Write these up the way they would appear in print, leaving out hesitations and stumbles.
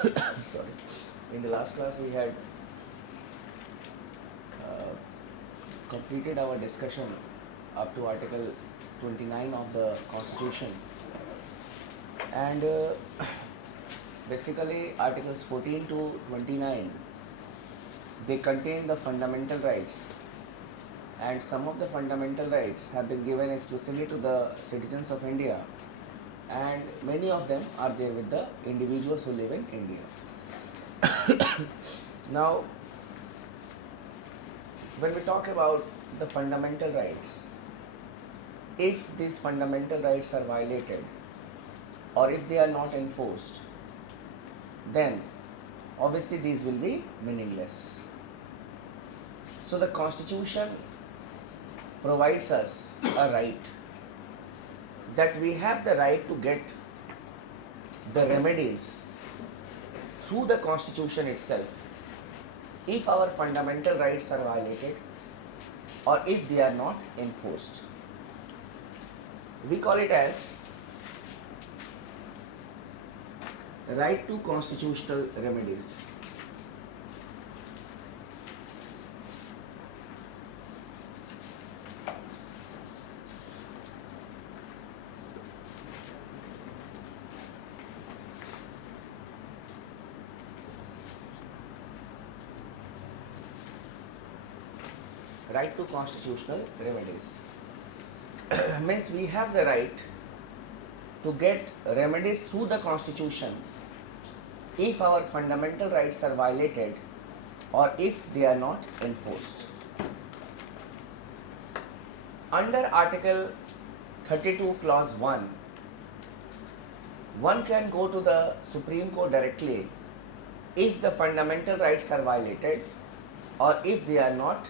Sorry. In the last class, we had completed our discussion up to Article 29 of the Constitution, and basically Articles 14 to 29, they contain the fundamental rights, and some of the fundamental rights have been given exclusively to the citizens of India, and many of them are there with the individuals who live in India. Now, when we talk about the fundamental rights, if these fundamental rights are violated or if they are not enforced, then obviously these will be meaningless. So the Constitution provides us a right, that we have the right to get the remedies through the Constitution itself if our fundamental rights are violated or if they are not enforced. We call it as right to constitutional remedies. Right to constitutional remedies means we have the right to get remedies through the Constitution if our fundamental rights are violated or if they are not enforced. Under Article 32 Clause 1, one can go to the Supreme Court directly if the fundamental rights are violated or if they are not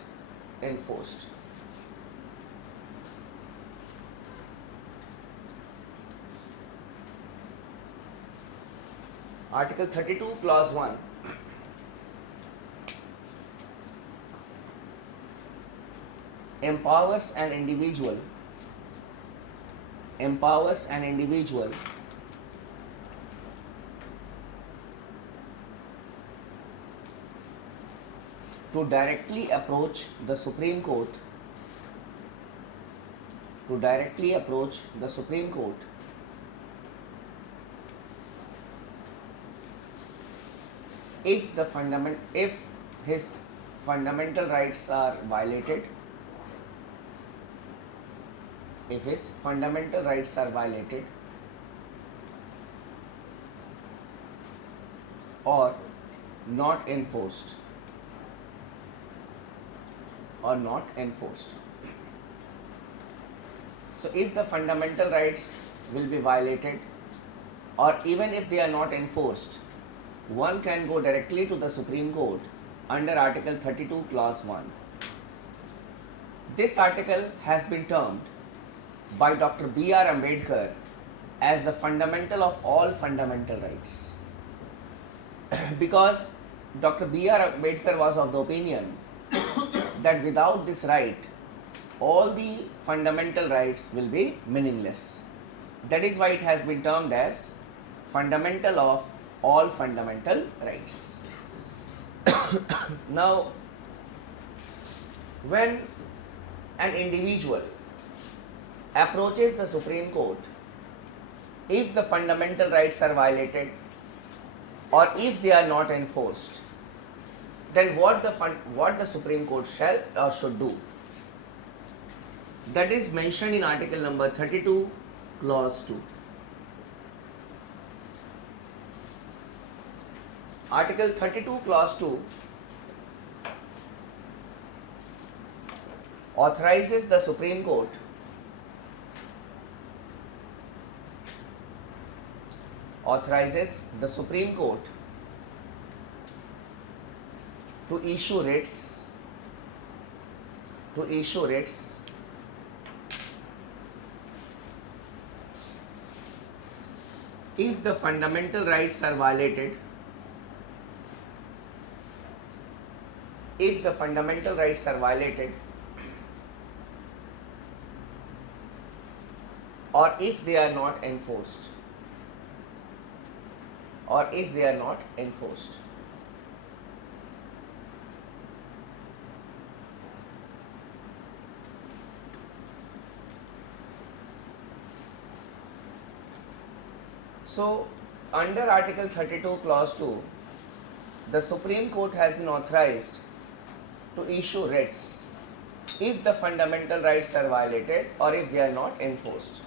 enforced. Article 32 Clause 1 empowers an individual to directly approach the Supreme Court if his fundamental rights are violated, or not enforced. So if the fundamental rights will be violated or even if they are not enforced, one can go directly to the Supreme Court under Article 32 Clause 1. This article has been termed by Dr. B.R. Ambedkar as the fundamental of all fundamental rights because Dr. B.R. Ambedkar was of the opinion that without this right, all the fundamental rights will be meaningless. That is why it has been termed as fundamental of all fundamental rights. Now, when an individual approaches the Supreme Court, if the fundamental rights are violated or if they are not enforced, then what the Supreme Court shall or should do? That is mentioned in Article number 32 Clause 2. Article 32 Clause 2 authorizes the Supreme Court to issue writs if the fundamental rights are violated, or if they are not enforced. or if they are not enforced. So, under Article 32 Clause 2, the Supreme Court has been authorized to issue writs if the fundamental rights are violated or if they are not enforced.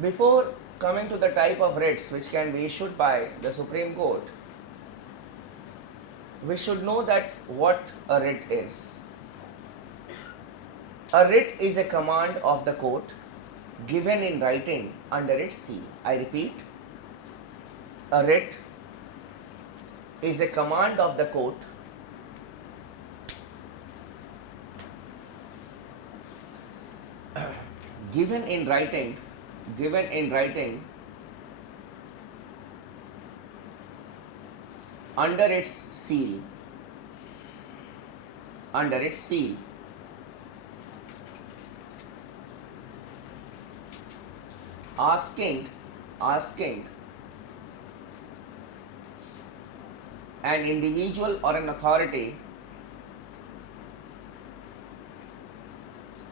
Before coming to the type of writs which can be issued by the Supreme Court, we should know that what a writ is. A writ is a command of the court given in writing under its seal. I repeat, a writ is a command of the court given in writing under its seal,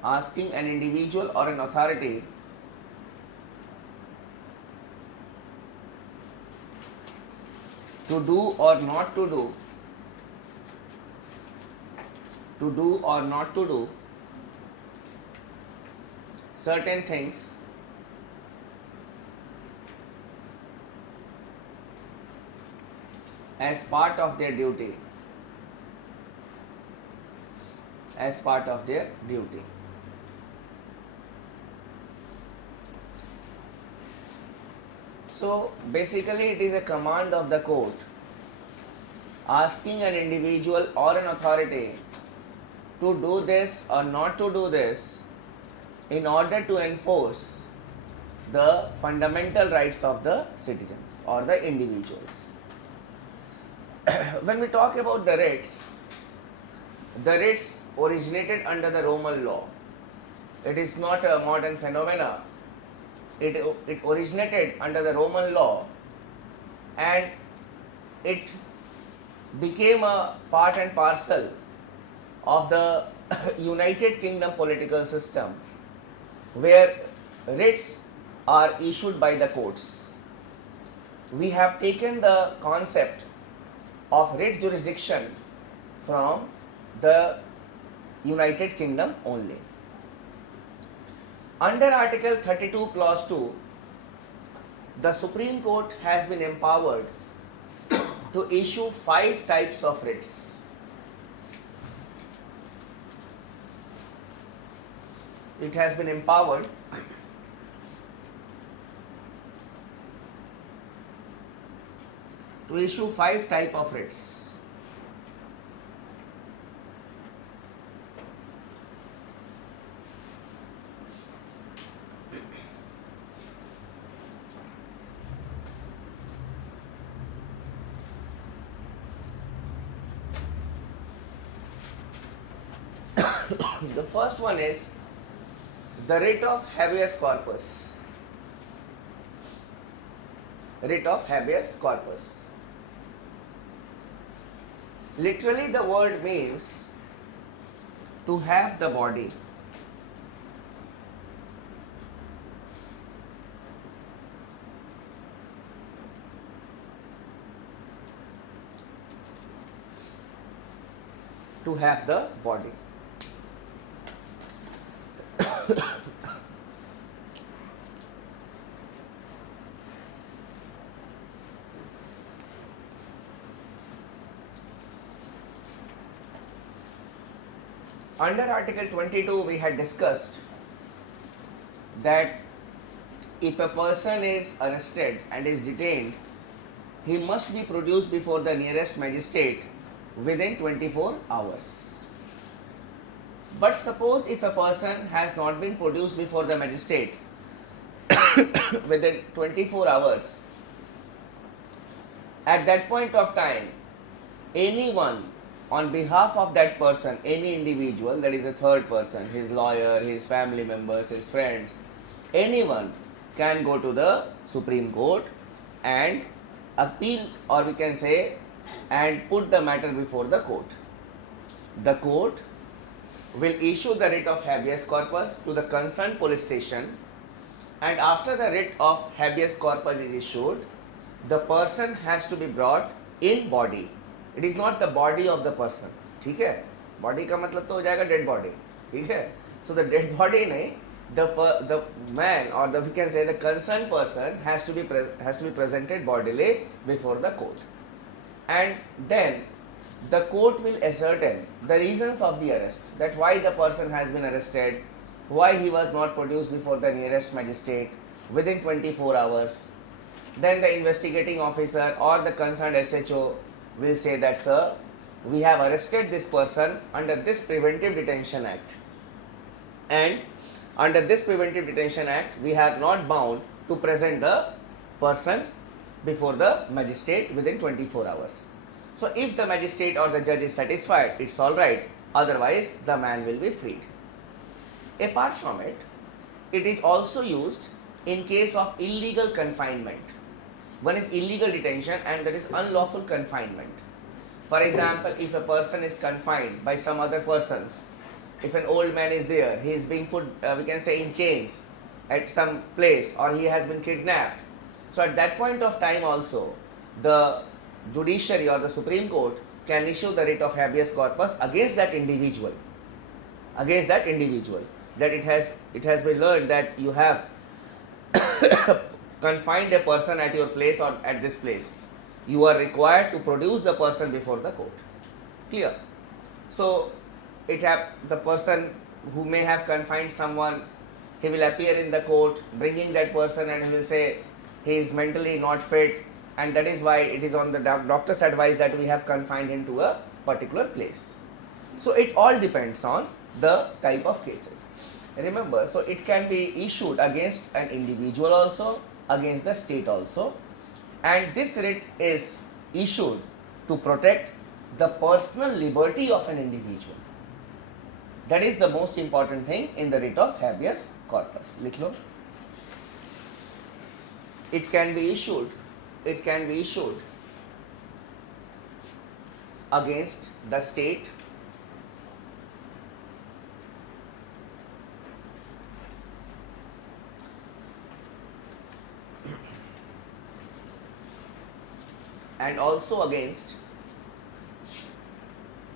asking an individual or an authority to do or not to do certain things as part of their duty. So basically it is a command of the court asking an individual or an authority to do this or not to do this in order to enforce the fundamental rights of the citizens or the individuals. When we talk about the writs originated under the Roman law. It is not a modern phenomena. It originated under the Roman law and it became a part and parcel of the United Kingdom political system, where writs are issued by the courts. We have taken the concept of writ jurisdiction from the United Kingdom only. Under Article 32 Clause 2, the Supreme Court has been empowered to issue 5 types of writs. It has been empowered to issue 5 types of writs. The first one is the writ of habeas corpus. Writ of habeas corpus. Literally the word means to have the body. To have the body. Under Article 22, we had discussed that if a person is arrested and is detained, he must be produced before the nearest magistrate within 24 hours. But suppose if a person has not been produced before the magistrate within 24 hours, at that point of time, anyone on behalf of that person, any individual, that is a third person, his lawyer, his family members, his friends, anyone can go to the Supreme Court and appeal, or we can say, and put the matter before the court. The court will issue the writ of habeas corpus to the concerned police station, and after the writ of habeas corpus is issued, the person has to be brought in body. It is not the body of the person. ठीक है, body का मतलब तो हो जाएगा dead body. ठीक है, so the dead body नहीं, the man, or the we can say the concerned person has to be presented bodily before the court, and then the court will ascertain the reasons of the arrest, that why the person has been arrested, why he was not produced before the nearest magistrate within 24 hours. Then the investigating officer or the concerned SHO will say that, sir, we have arrested this person under this Preventive Detention Act, and under this Preventive Detention Act we are not bound to present the person before the magistrate within 24 hours. So if the magistrate or the judge is satisfied, it's all right, otherwise the man will be freed. Apart from it, it is also used in case of illegal confinement. One is illegal detention and that is unlawful confinement. For example, if a person is confined by some other persons, if an old man is there, he is being put, we can say, in chains at some place, or he has been kidnapped. So at that point of time also, the judiciary or the Supreme Court can issue the writ of habeas corpus against that individual. That it has been learned that you have confined a person at your place or at this place. You are required to produce the person before the court. Clear? So the person who may have confined someone, he will appear in the court bringing that person, and he will say he is mentally not fit, and that is why it is on the doctor's advice that we have confined him to a particular place. So it all depends on the type of cases. Remember, so it can be issued against an individual also, against the state also, and this writ is issued to protect the personal liberty of an individual. That is the most important thing in the writ of habeas corpus. लिख लो. It can be issued against the state, and also against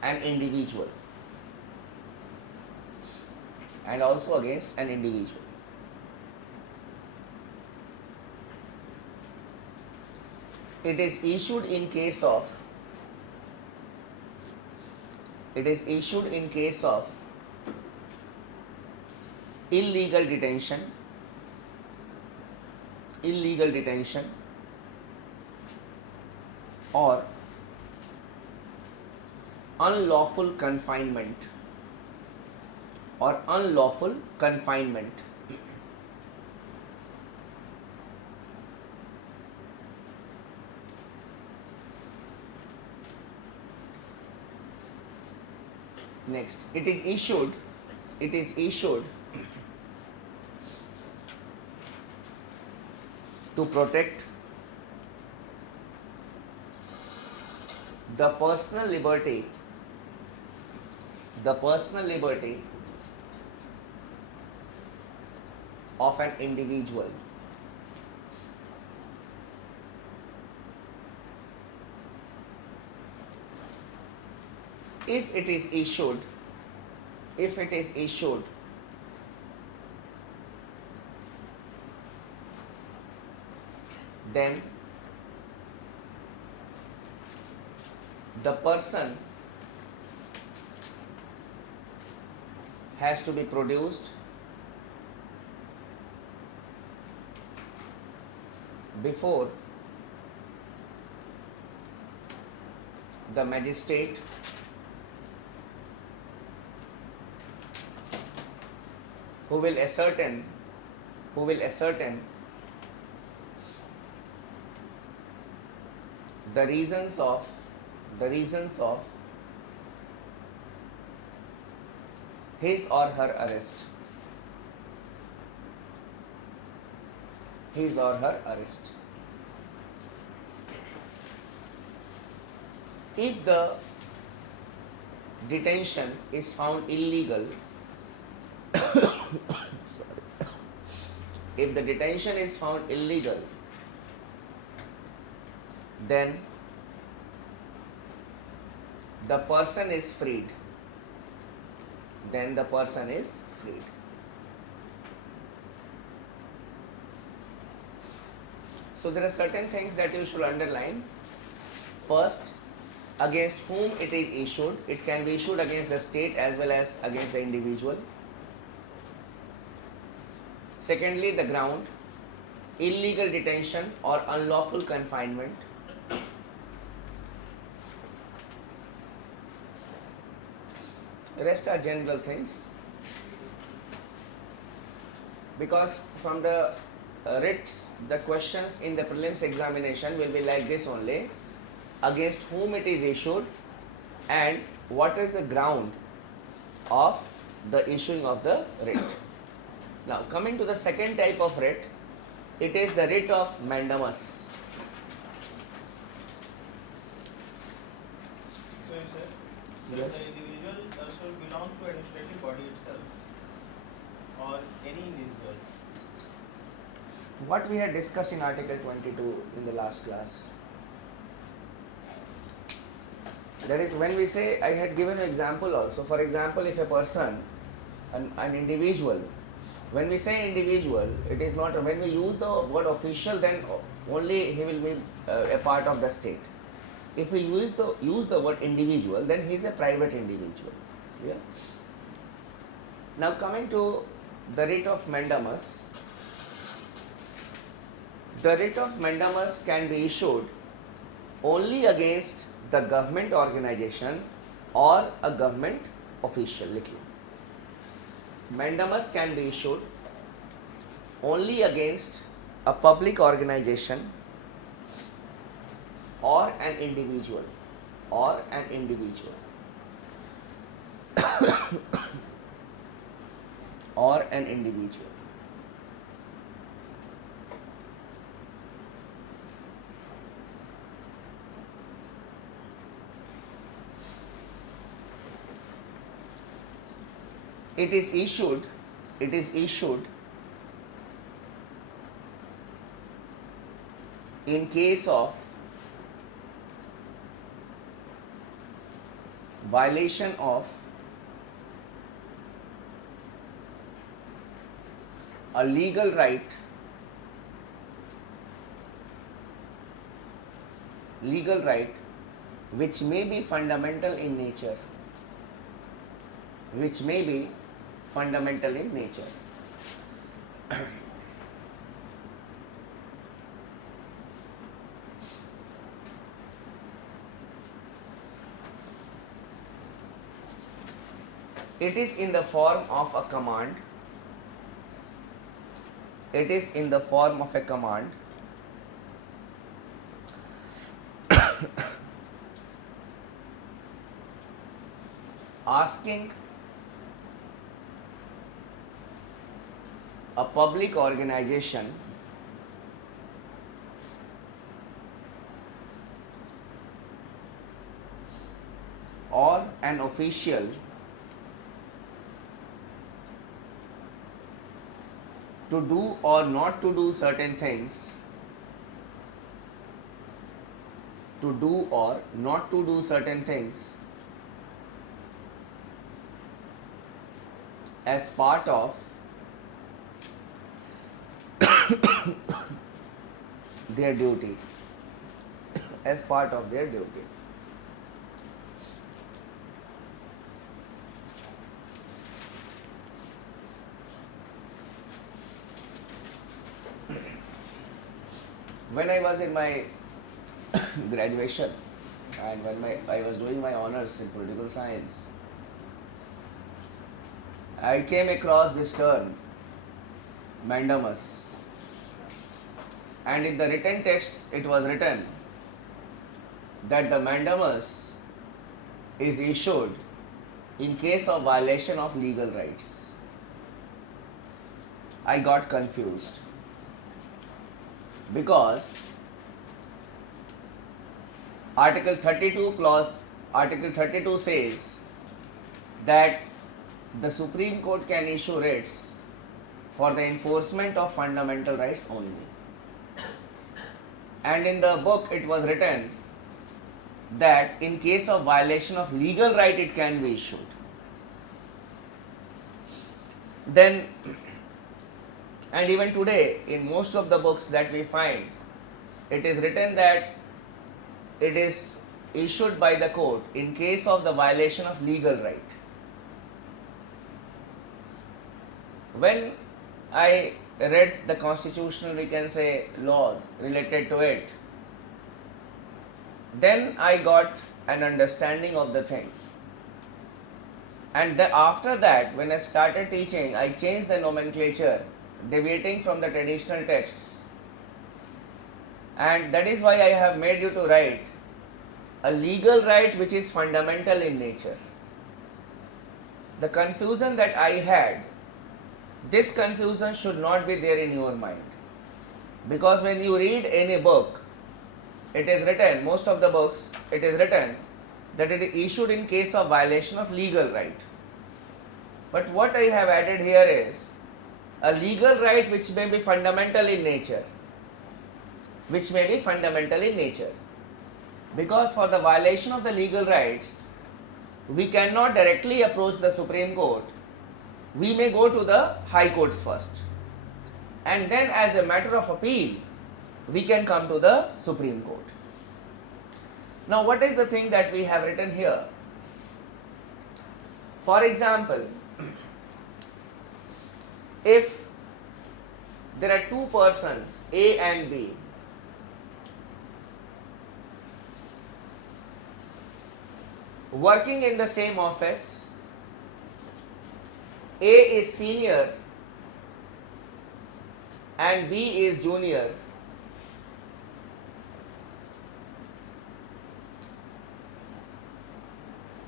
an individual. It is issued in case of illegal detention or unlawful confinement Next, it is issued to protect the personal liberty of an individual. If it is issued then the person has to be produced before the magistrate who will ascertain the reasons of his or her arrest. if the detention is found illegal, sorry, if the detention is found illegal, then the person is freed. Then the person is freed. So there are certain things that you should underline. First, against whom it is issued. It can be issued against the state as well as against the individual. Secondly, the ground, illegal detention or unlawful confinement. The rest are general things. Because from the writs, the questions in the prelims examination will be like this only: against whom it is issued and what is the ground of the issuing of the writ. Now coming to the second type of writ, it is the writ of mandamus. So you said Yes. the individual should belong to administrative body itself or any individual. What we had discussed in Article 22 in the last class. That is, when we say, I had given an example also. For example, if a person, an individual, when we say individual, it is not, when we use the word official, then only he will be a part of the state. If we use the word individual, then he is a private individual. Yeah. Now coming to the writ of mandamus. The writ of mandamus can be issued only against the government organization or a government official. Mandamus can be issued only against a public organization or an individual, or an individual or an individual. It is issued in case of violation of a legal right which may be fundamental in nature. It is in the form of a command. Asking a public organization or an official to do or not to do certain things, as part of their duty. When I was in my graduation and when I was doing my honors in political science, I came across this term, mandamus. And in the written text, it was written that the mandamus is issued in case of violation of legal rights. I got confused because Article 32 says that the Supreme Court can issue writs for the enforcement of fundamental rights only. And in the book it was written that in case of violation of legal right it can be issued. Then, and even today in most of the books that we find, it is written that it is issued by the court in case of the violation of legal right. When I read the constitutional, we can say, laws related to it, then I got an understanding of the thing. And after that, when I started teaching, I changed the nomenclature, deviating from the traditional texts. And that is why I have made you to write a legal right which is fundamental in nature. The confusion that I had, this confusion should not be there in your mind. Because when you read any book, it is written, most of the books, it is written that it is issued in case of violation of legal right. But what I have added here is a legal right which may be fundamental in nature. Which may be fundamental in nature. Because for the violation of the legal rights, we cannot directly approach the Supreme Court. We may go to the High Courts first. And then as a matter of appeal, we can come to the Supreme Court. Now what is the thing that we have written here? For example, if there are two persons, A and B, working in the same office, A is senior and B is junior,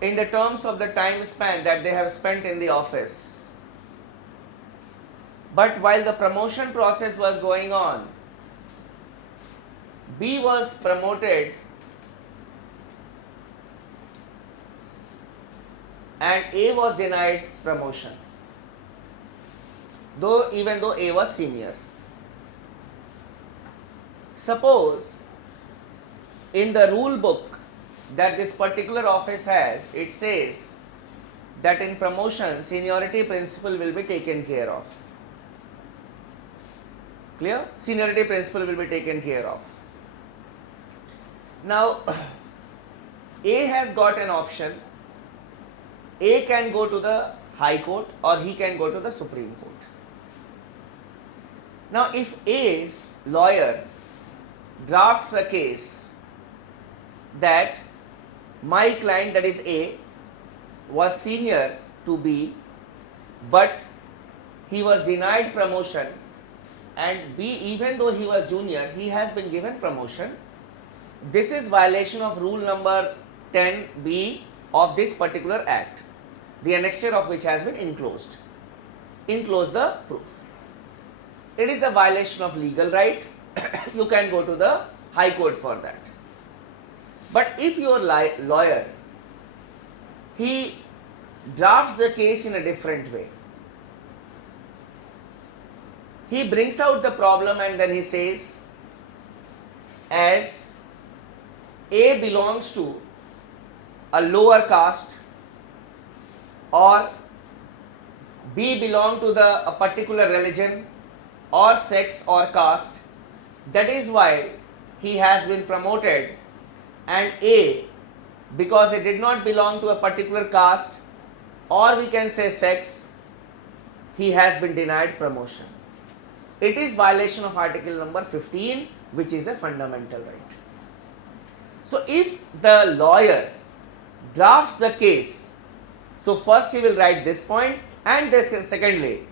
in the terms of the time span that they have spent in the office. But while the promotion process was going on, B was promoted and A was denied promotion, even though A was senior. Suppose in the rule book that this particular office has, it says that in promotion seniority principle will be taken care of. Clear? Seniority principle will be taken care of. Now A has got an option. A can go to the High Court or he can go to the Supreme Court. Now if A's lawyer drafts a case that my client, that is A, was senior to B, but he was denied promotion, and B, even though he was junior, he has been given promotion, this is violation of rule number 10B of this particular act, the annexure of which has been enclosed. Enclose the proof. It is the violation of legal right. You can go to the High Court for that. But if your lawyer, he drafts the case in a different way, he brings out the problem and then he says, as A belongs to a lower caste or B belong to a particular religion or sex or caste, that is why he has been promoted, and A, because he did not belong to a particular caste or we can say sex, he has been denied promotion. It is violation of article number 15, which is a fundamental right. So if the lawyer drafts the case, so first he will write this point, and secondly,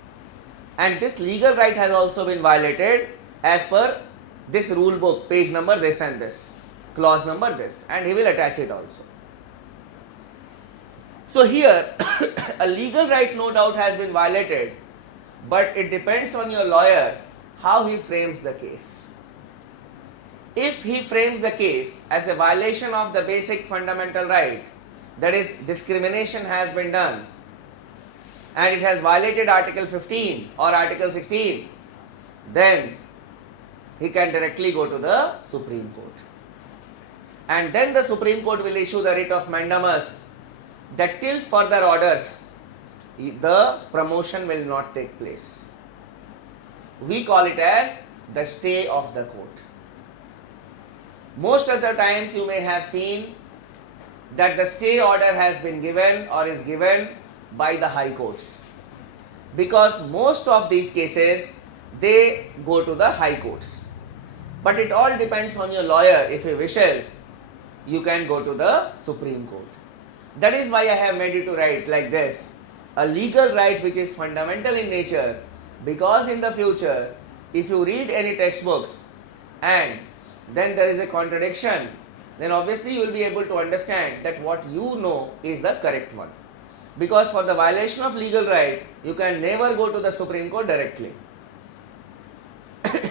and this legal right has also been violated as per this rule book, page number this and this, clause number this, and he will attach it also. So here a legal right no doubt has been violated, but it depends on your lawyer how he frames the case. if he frames the case as a violation of the basic fundamental right, that is, discrimination has been done and it has violated Article 15 or Article 16, then he can directly go to the Supreme Court. And then the Supreme Court will issue the writ of mandamus that till further orders, the promotion will not take place. We call it as the stay of the court. Most of the times you may have seen that the stay order has been given or is given by the high courts, because most of these cases they go to the high courts. But it all depends on your lawyer. If he wishes, you can go to the Supreme Court. That is why I have made you to write like this: a legal right which is fundamental in nature, because in the future if you read any textbooks and then there is a contradiction, then obviously you will be able to understand that what you know is the correct one. Because for the violation of legal right, you can never go to the Supreme Court directly.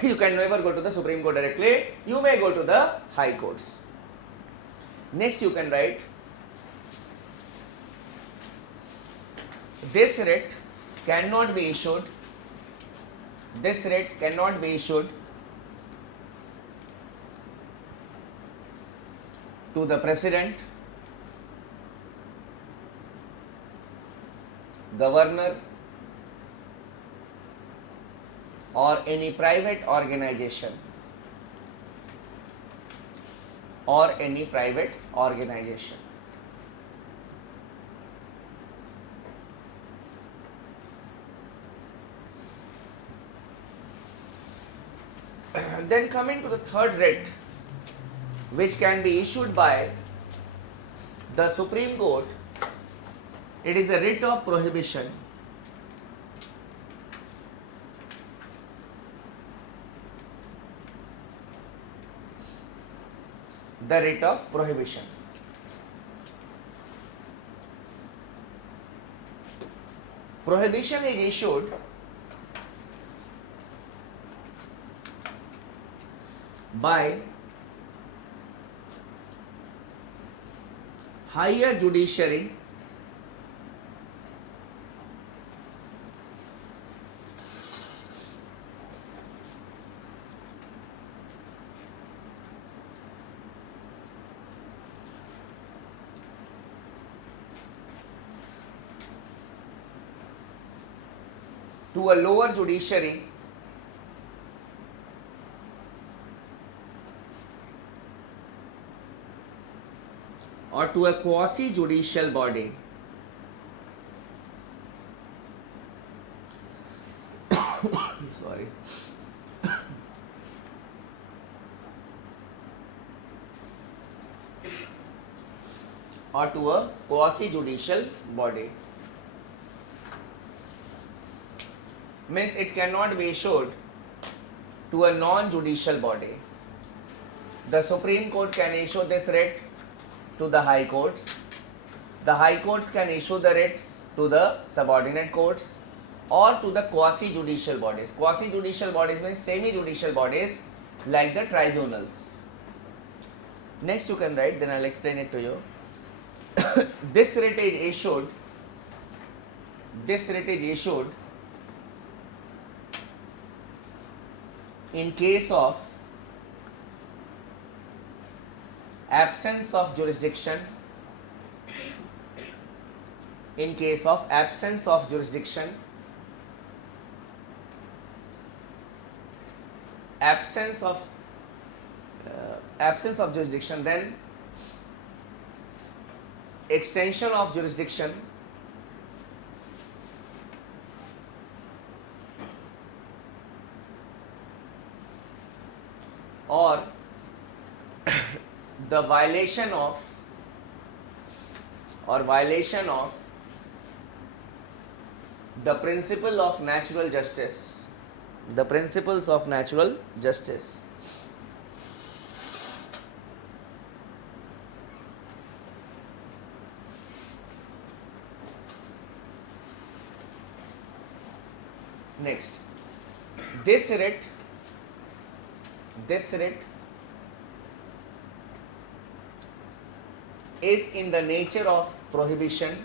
You can never go to the Supreme Court directly. You may go to the high courts. Next you can write, this writ cannot be issued. This writ cannot be issued to the President, Governor, or any private organization, or any private organization. Then coming to the third writ, which can be issued by the Supreme Court, it is the writ of prohibition. The writ of prohibition. Prohibition is issued by higher judiciary to a lower judiciary or to a quasi-judicial body sorry or to a quasi-judicial body. Means it cannot be issued to a non-judicial body. The Supreme Court can issue this writ to the high courts. The high courts can issue the writ to the subordinate courts or to the quasi-judicial bodies. Quasi-judicial bodies means semi-judicial bodies like the tribunals. Next you can write, then I will explain it to you. This writ is issued in case of absence of jurisdiction, in case of absence of jurisdiction, absence of jurisdiction, then extension of jurisdiction, or the violation of the principle of natural justice, the principles of natural justice. Next, this writ is in the nature of prohibition